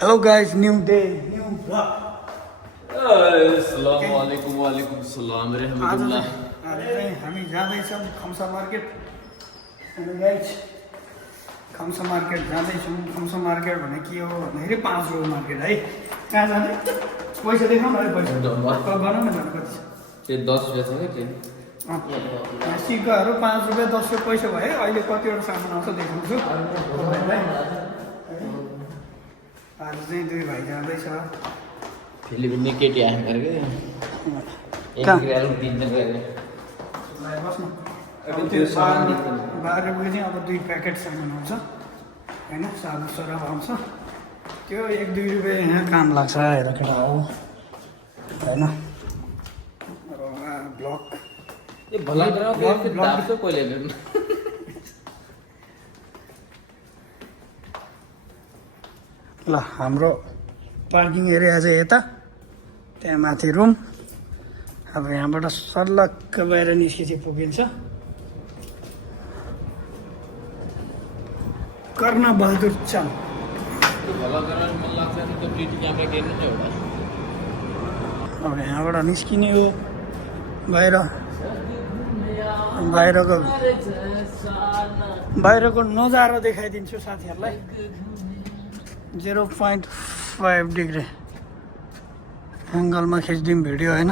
Hello guys, new day, new vlog. अस्सलामुअलैकुम वालेकुम सलाम रहमतुल्लाह। आज चाहिँ हामी जाँदैछौँ खम्सा मार्केट। अनि गाइज खम्सा मार्केट जाँदैछौँ। खम्सा मार्केट भने के हो भन्दाखेरि 5 रुपियाँ मार्केट है। कहाँ जाने पैसा देखाउँ न है, पैसा गरौँ न भने कति छ। ये 10 रुपये छ क्या यहाँ सिक्काहरू 5 रुपियाँ 10 रुपियाँ पैसा भयो। अहिले कतिवटा सामान आउँछ देखाउँछु तपाईँलाई। आज चाहिँ दुई भाइ जाँदैछ। फिलिपिनी केटी आएँ करके कहाँ? 1 रुपये 3 दिन गए। बस्नु अब त्यो सामान 12 रुपियाँ चाहिँ अब 2 प्याकेट सामान आउँछ होइन, साबु सरफ आउँछ। त्यो 1-2 रुपियाँ यहाँ काम लाग्छ हेर केटा हो होइन। ब्लक ये भला करा ब्लक दाब से कोई लेने ल हाम्रो पार्किङ एरिया चाहिँ यता, त्यहाँ माथि रुम। अब यहाँबाट सल्लक्क बाहिर निस्केपछि पुगिन्छ कर्ण बहादुर चाम। भला करा मन लाग्छ नि त प्रिटी क्यामेरा गेर्नु नि एउटा। अब यहाँबाट निस्किने हो बाहिर। बाहिरको नजारा देखाइदिन्छु साथीहरूलाई। 0.5 डिग्री एङ्गलमा खिचिदिउँ भिडियो होइन।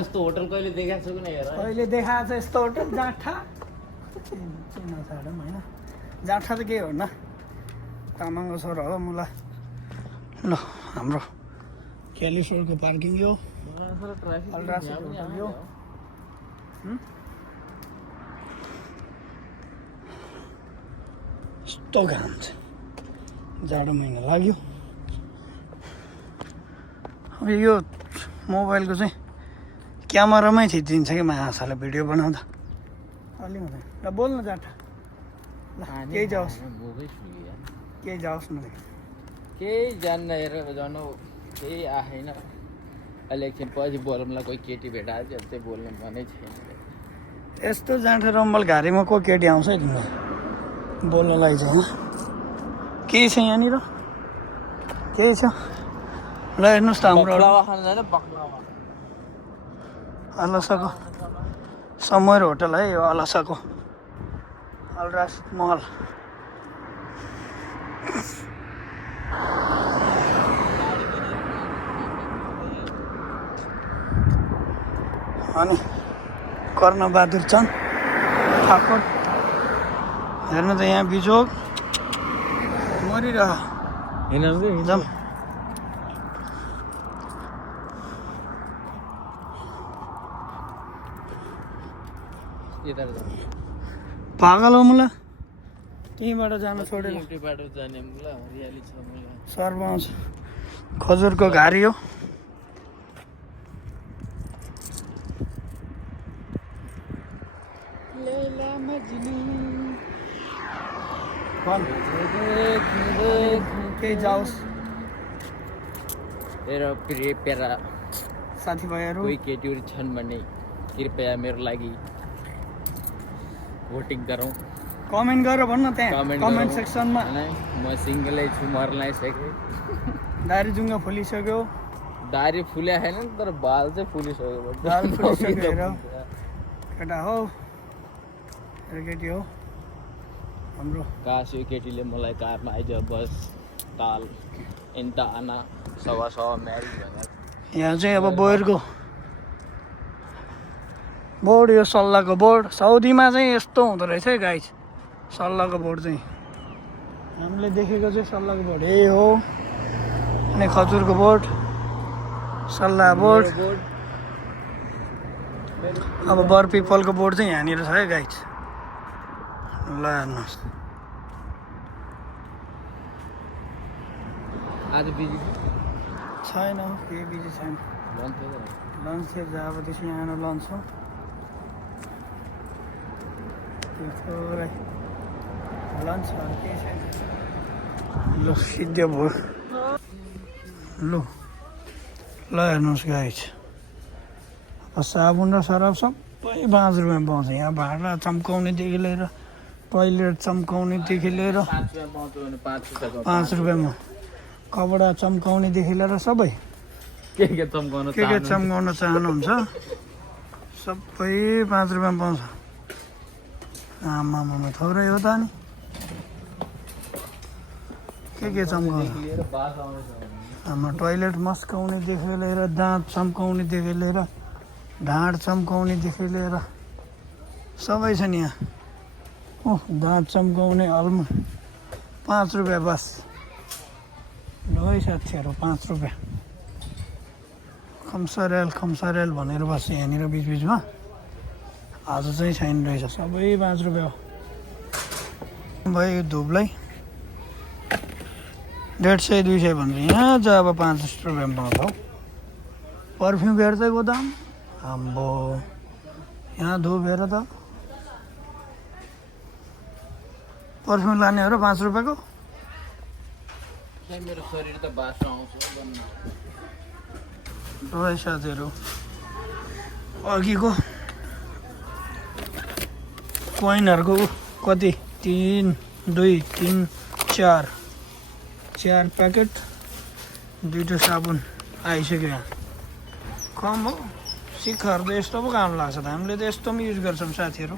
यस्तो होटल कहिले देखाएको छु कुनै हेर। अहिले देखाएको छ यस्तो होटल जाँठा नछाडौँ होइन। जाँठा त के हो न, तामाङको छोरा हो मुला। ल हाम्रो क्यालिफोरको पार्किङ यो अल्ट्रासिट होटल यो। यस्तो घाम छ, जाडो महिना लाग्यो। अब यो मोबाइलको चाहिँ क्यामेरामै खिचिदिन्छ कि माछालाई भिडियो बनाउँदा अलि हुँदैन। ल बोल्न जाँठा, ल केही जाओस् केही जाओस् न। केही जान्न हेर जानु केही आएन। अहिले एकछिन पछि बोलौँला कोही केटी भेटाएछ चाहिँ बोल्नु मनै छैन। यस्तो जाँठा रम्बल घारीमा को केटी आउँछ है तिमीलाई बोल्नलाई चाहिँ होइन। केही छ यहाँनिर, केही छ। ल हेर्नुहोस् त हाम्रो अलसाको समर होटल है यो, अलसाको अलरास महल। अनि कर्णबहादुर चाम ठाकुर हेर्नु त यहाँ बिजोग मरिरह एकदम। पागल हो मुला, त्यहीँबाट जान छोडेर बाटो जाने मुला हरियाली छ मुला। सर्वन्छ खजुरको घारी हो। केही जाओस् मेरो प्रिय प्यारा साथीभाइहरू। कोही केटीहरू छन् भने कृपया मेरो लागि भोटिङ गरौँ। कमेन्ट गरेर भन्नु त्यहाँ कमेन्ट गरौँ। सेक्सनमा। म सिङ्गलै छु, मर्न आइसकेँ। दारी जुङ्गा फुलिसक्यो, दारी फुल्या छैन तर बाल चाहिँ फुलिसक्यो। दाल फुलिसक्यो हेर केटा हो केटी हो हाम्रो। काश यो केटीले मलाई कारमा आइज बस ताल इन्ता आना सवा म्यारिज भनेर। यहाँ चाहिँ अब बोर्डको बोर्ड, यो सल्लाहको बोर्ड। साउदीमा चाहिँ यस्तो हुँदो रहेछ है गाइस, सल्लाहको बोर्ड चाहिँ। हामीले देखेको चाहिँ सल्लाहको बोर्ड यही हो। अनि खजुरको बोर्ड, सल्लाह बोर्ड। अब बर पिपलको बोर्ड चाहिँ यहाँनिर छ है गाइस। ल हेर्नुहोस् आज बिजी छैन, केही बिजी छैन। लन्च थियो अब त्यसमा यहाँ लन्च हो। लन्च केही छैन। ल सिद्धो भयो। ल ल हेर्नुहोस् गाइस, साबुन र सरफ सबै 5 रुपियाँमा पाउँछ। यहाँ भाँडा चम्काउनेदेखि लिएर टोइलेट चम्काउनेदेखि लिएर 5 रुपियाँ पाउँछ भने 5 रुपियाँको 5 रुपियाँमा कपडा चम्काउनेदेखि लिएर सबै के चम्काउन के चम्काउन चाहनुहुन्छ सबै 5 रुपियाँमा पाउँछ। आमामा थोरै हो त नि के चम्काउँछ लिएर बास आउँछ भने आमा टोइलेट मस्काउनेदेखि लिएर दाँत चम्काउनेदेखि लिएर ढाड चम्काउनेदेखि लिएर सबै छ नि यहाँ। ओ दाँत चम्काउने अलमा 5 रुपियाँ बस ल है साथीहरू 5 रुपियाँ खम्सारेल भनेर बस्छ यहाँनिर बिचबिचमा। आज चाहिँ छैन रहेछ सबै 5 रुपियाँ हो। भयो धुपलाई 150 200 भन्छ यहाँ चाहिँ अब 5 रुपियाँमा पाउँछ हौ। पर्फ्युम हेर्दैको दाम आम्बो यहाँ धुप हेर त पर्फ्युम लानेहरू 5 रुपियाँको मेरो शरीर त बास आउँछ भन्न है साथीहरू। अघिको कोइनहरूको कति 3 2 3 4 प्याकेट 2टा साबुन आइसक्यो यहाँ। कम हो सिक्खाहरू त यस्तो पो काम लाग्छ त हामीले त यस्तो पनि युज गर्छौँ साथीहरू।